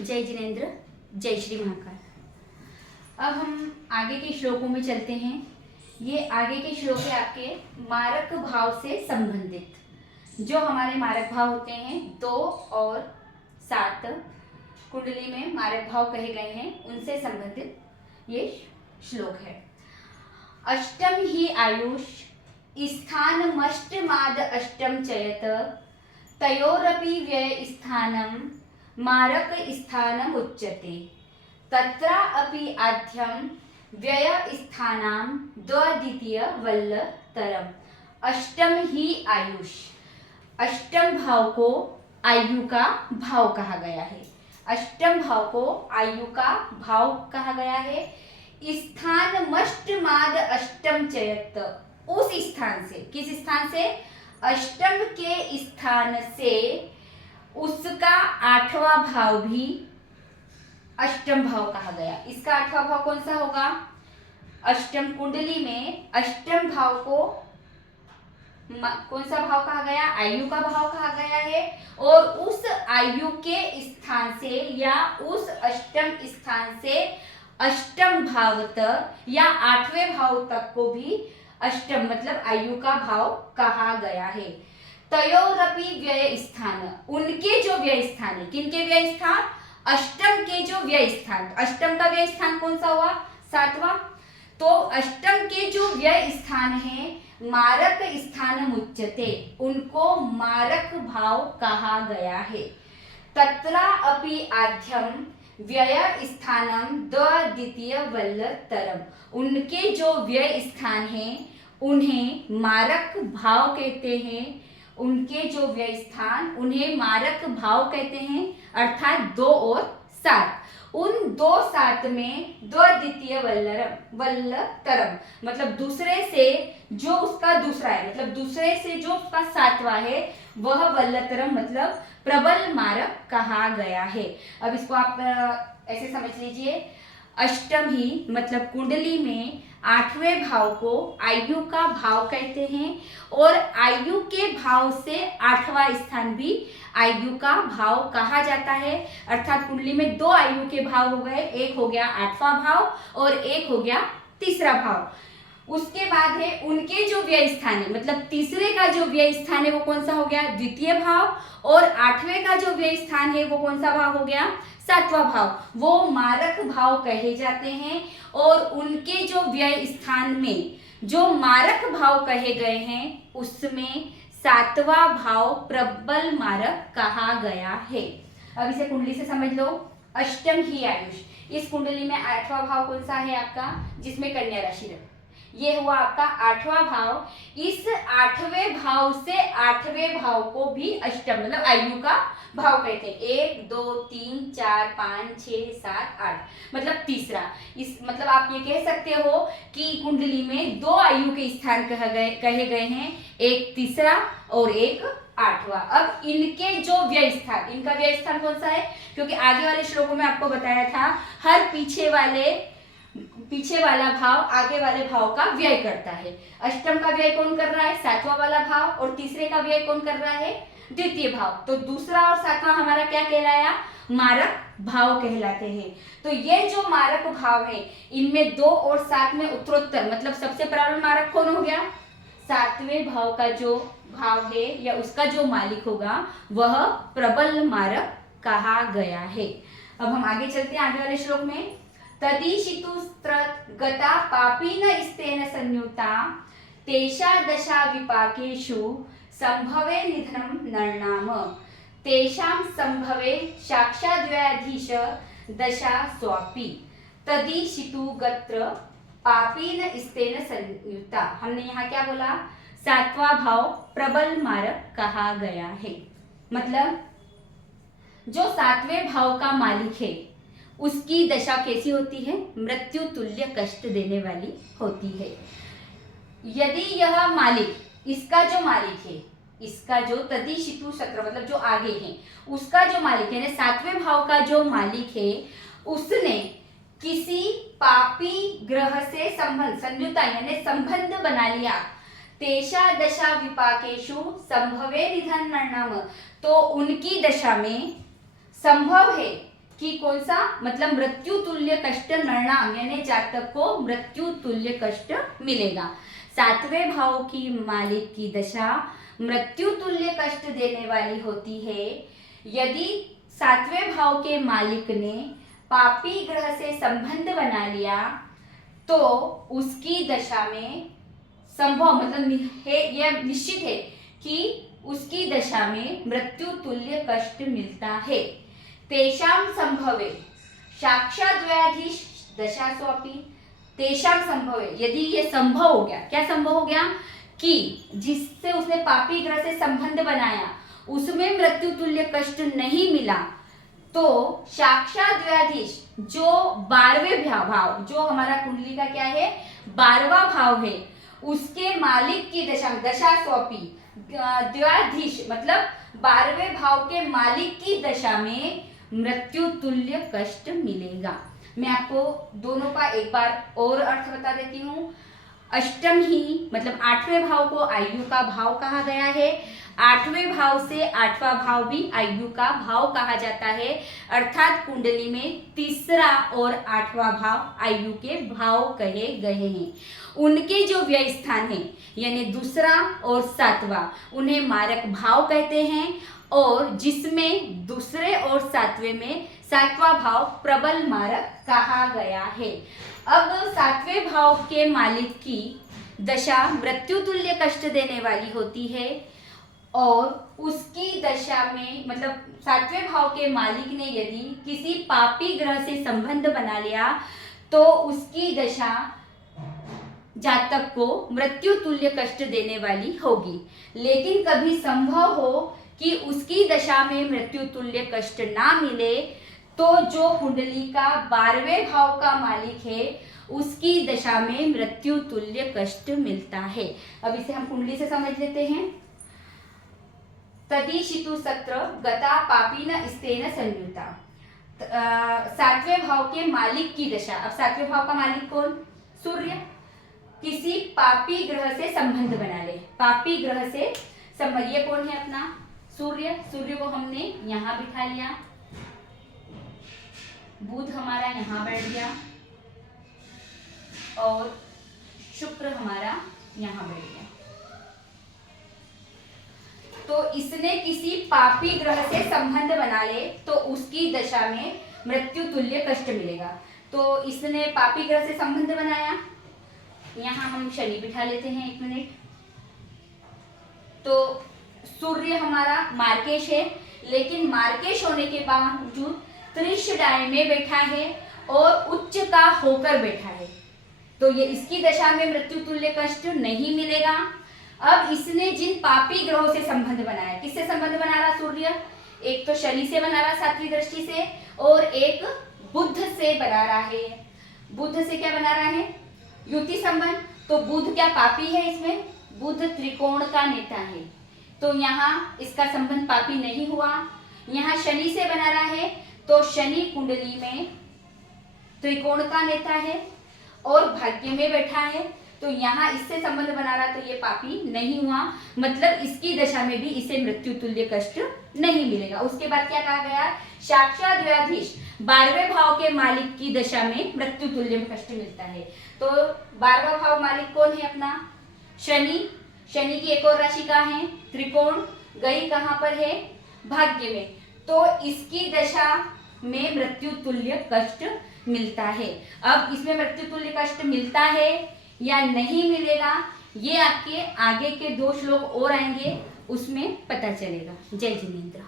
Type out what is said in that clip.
जय जिनेन्द्र, जय श्री महाकाल। अब हम आगे के श्लोकों में चलते हैं। ये आगे के श्लोक है आपके मारक भाव से संबंधित। जो हमारे मारक भाव होते हैं 2 और 7 कुंडली में मारक भाव कहे गए हैं, उनसे संबंधित ये श्लोक है। अष्टम ही आयुष स्थानमष्टमाद अष्टम चयत तयोरपि व्यय स्थानम मारक स्थानम उच्यते तत्र अपि आद्यम व्यय स्थानाम द्वितीय वल्लतरम। अष्टम ही आयुष, अष्टम भाव को आयु का भाव कहा गया है। अष्टम भाव को आयु का भाव कहा गया है। स्थान मष्टमाद अष्टम चयत, उस स्थान से, किस स्थान से? अष्टम के स्थान से उसका 8वां भाव भी अष्टम भाव कहा गया। इसका 8वां भाव कौन सा होगा? अष्टम कुंडली में अष्टम भाव को कौन सा भाव कहा गया? आयु का भाव कहा गया है। और उस आयु के स्थान से या उस अष्टम स्थान से अष्टम भाव तक या 8वें भाव तक को भी अष्टम मतलब आयु का भाव कहा गया है। तयोरपि व्यय स्थान, उनके जो व्यय स्थान है, किनके व्यय स्थान? अष्टम के जो व्यय स्थान, अष्टम का व्यय स्थान कौन सा हुआ? 7वां। तो अष्टम के जो व्यय स्थान है मारक स्थान उच्यते, उनको मारक भाव कहा गया है। तत्र अपि आद्यम व्यय स्थानम द्वितीय वल्लतरम, उनके जो व्यय स्थान हैं उन्हें मारक भाव कहते हैं। उनके जो व्यय स्थान उन्हें मारक भाव कहते हैं, अर्थात 2 और 7। उन 2 7 में द्वितीय वल्लतरम मतलब दूसरे से जो उसका दूसरा है, मतलब दूसरे से जो उसका 7वां है वह वल्लतरम मतलब प्रबल मारक कहा गया है। अब इसको आप ऐसे समझ लीजिए, अष्टम ही मतलब कुंडली में 8वें भाव को आयु का भाव कहते हैं और आयु के भाव से 8वां स्थान भी आयु का भाव कहा जाता है। अर्थात कुंडली में 2 आयु के भाव हो गए, एक हो गया 8वां भाव और एक हो गया तीसरा भाव। उसके बाद है उनके जो व्यय स्थान है, मतलब तीसरे का जो व्यय स्थान है वो कौन सा हो गया? द्वितीय भाव। और 8वें का जो व्यय स्थान है वो कौन सा भाव हो गया? 7वां भाव। वो मारक भाव कहे जाते हैं। और उनके जो व्यय स्थान में जो मारक भाव कहे गए हैं उसमें 7वां भाव प्रबल मारक कहा गया है। अब इसे कुंडली से समझ लो। अष्टम ही आयुष, इस कुंडली में 8वां भाव कौन सा है आपका? जिसमें कन्या राशि है, ये हुआ आपका 8वां भाव। इस 8वें भाव से 8वें भाव को भी अष्टम मतलब आयु का भाव कहते हैं। 1 2 3 4 5 6 7 8 मतलब तीसरा। इस मतलब आप ये कह सकते हो कि कुंडली में 2 आयु के स्थान कहे गए हैं, एक तीसरा और एक 8वां। अब इनके जो व्यय स्थान, इनका व्यय स्थान कौन सा है? क्योंकि आगे वाले श्लोकों में आपको बताया था हर पीछे वाला भाव आगे वाले भाव का व्यय करता है। अष्टम का व्यय कौन कर रहा है? 7वां वाला भाव। और तीसरे का व्यय कौन कर रहा है? द्वितीय भाव। तो दूसरा और 7वां हमारा क्या कहलाया? मारक भाव कहलाते हैं। तो ये जो मारक भाव है इनमें 2 और 7 में उत्तरोत्तर मतलब सबसे प्रबल मारक कौन हो गया? 7वें भाव का जो भाव है या उसका जो मालिक होगा वह प्रबल मारक कहा गया है। अब हम आगे चलते हैं आगे वाले श्लोक में। तदिशितुस्त्रत गता पापीन स्तेन संयुता तेषा दशा विपाकेषु संभवे निधनम नरनाम तेषां संभवे साक्षाद्व्याधीश दशा स्वापि तदिशितु गत्र पापीन स्तेन संयुता। हमने यहाँ क्या बोला? 7वां भाव प्रबल मारक कहा गया है। मतलब जो 7वें भाव का मालिक है उसकी दशा कैसी होती है? मृत्यु तुल्य कष्ट देने वाली होती है। यदि यह मालिक, इसका जो मालिक है, इसका जो तदिशितु शत्रु मतलब जो आगे है उसका जो मालिक है, 7वें भाव का जो मालिक है उसने किसी पापी ग्रह से संयुता यानी संबंध बना लिया, तेषा दशा विपाकेषु संभवे निधन नरनाम, तो उनकी दशा में संभव है कि कौन सा, मतलब मृत्यु तुल्य कष्ट नरणाम, यानी जातक को मृत्यु तुल्य कष्ट मिलेगा। सातवें भाव की मालिक की दशा मृत्यु तुल्य कष्ट देने वाली होती है यदि सातवें भाव के मालिक ने पापी ग्रह से संबंध बना लिया, तो उसकी दशा में संभव, मतलब यह निश्चित है कि उसकी दशा में मृत्यु तुल्य कष्ट मिलता है। तेषाम संभवे साक्षात व्याधीश दशा स्वापी, तेषाम संभवे, यदि ये संभव हो गया, क्या संभव हो गया कि जिससे उसने पापी ग्रह से संबंध बनाया उसमें मृत्यु तुल्य कष्ट नहीं मिला, तो साक्षात व्याधीश जो 12वें भाव, जो हमारा कुंडली का क्या है 12वां भाव है, उसके मालिक की दशा स्वपी द्व्याधीश, मतलब 12वें भाव के मालिक की दशा में मृत्यु तुल्य कष्ट मिलेगा। मैं आपको दोनों का एक बार और अर्थ बता देती हूँ। अष्टम ही, मतलब 8वें भाव को आयु का भाव कहा गया है। 8वें भाव से 8वां भाव भी आयु का भाव कहा जाता है, अर्थात कुंडली में तीसरा और 8वां भाव आयु के भाव कहे गए हैं। उनके जो व्यय स्थान है, यानी दूसरा और 7वां, उन्हें मारक भाव कहते हैं, और जिसमें दूसरे और 7वें में 7वां भाव प्रबल मारक कहा गया है। अब 7वें भाव के मालिक की दशा मृत्यु तुल्य कष्ट देने वाली होती है, और उसकी दशा में, मतलब 7वें भाव के मालिक ने यदि किसी पापी ग्रह से संबंध बना लिया, तो उसकी दशा जातक को मृत्यु तुल्य कष्ट देने वाली होगी। लेकिन कभी संभव हो कि उसकी दशा में मृत्यु तुल्य कष्ट ना मिले, तो जो कुंडली का 12वें भाव का मालिक है उसकी दशा में मृत्यु तुल्य कष्ट मिलता है। अब इसे हम कुंडली से समझ लेते हैं। तदिशितु सत्र गता पापीन स्तेन संयुता, 7वें भाव के मालिक की दशा। अब 7वें भाव का मालिक कौन? सूर्य। किसी पापी ग्रह से संबंध बना ले, पापी ग्रह से संबंध, ये कौन है अपना? सूर्य। सूर्य को हमने यहाँ बिठा लिया, बुध हमारा यहाँ बैठ गया, और शुक्र हमारा यहाँ बैठ गया। तो इसने किसी पापी ग्रह से संबंध बना ले तो उसकी दशा में मृत्यु तुल्य कष्ट मिलेगा। तो इसने पापी ग्रह से संबंध बनाया, यहाँ हम शनि बिठा लेते हैं, 1 मिनट। तो सूर्य हमारा मार्केश है, लेकिन मार्केश होने के बावजूद त्रिशडाय में बैठा है और उच्च का होकर बैठा है, तो ये इसकी दशा में मृत्यु तुल्य कष्ट नहीं मिलेगा। अब इसने जिन पापी ग्रहों से संबंध बनाया, किससे संबंध बना रहा सूर्य? एक तो शनि से बना रहा 7वीं दृष्टि से, और एक बुध से बना रहा है। बुध से क्या बना रहा है? युति संबंध। तो बुध क्या पापी है? इसमें बुध त्रिकोण का नेता है, तो यहाँ इसका संबंध पापी नहीं हुआ। यहाँ शनि से बना रहा है, तो शनि कुंडली में त्रिकोण का नेता है और भाग्य में बैठा है, तो यहाँ इससे संबंध बना रहा, तो ये पापी नहीं हुआ, मतलब इसकी दशा में भी इसे मृत्यु तुल्य कष्ट नहीं मिलेगा। उसके बाद क्या कहा गया? साक्षात व्याधीश, 12वें भाव के मालिक की दशा में मृत्यु तुल्य कष्ट मिलता है। तो 12वां भाव मालिक कौन है अपना? शनि। शनि की एक और राशि कहाँ है? त्रिकोण। गई कहाँ पर है? भाग्य में। तो इसकी दशा में मृत्यु तुल्य कष्ट मिलता है। अब इसमें मृत्यु तुल्य कष्ट मिलता है या नहीं मिलेगा, ये आपके आगे के 2 श्लोक और आएंगे, उसमें पता चलेगा। जय जिनेंद्र।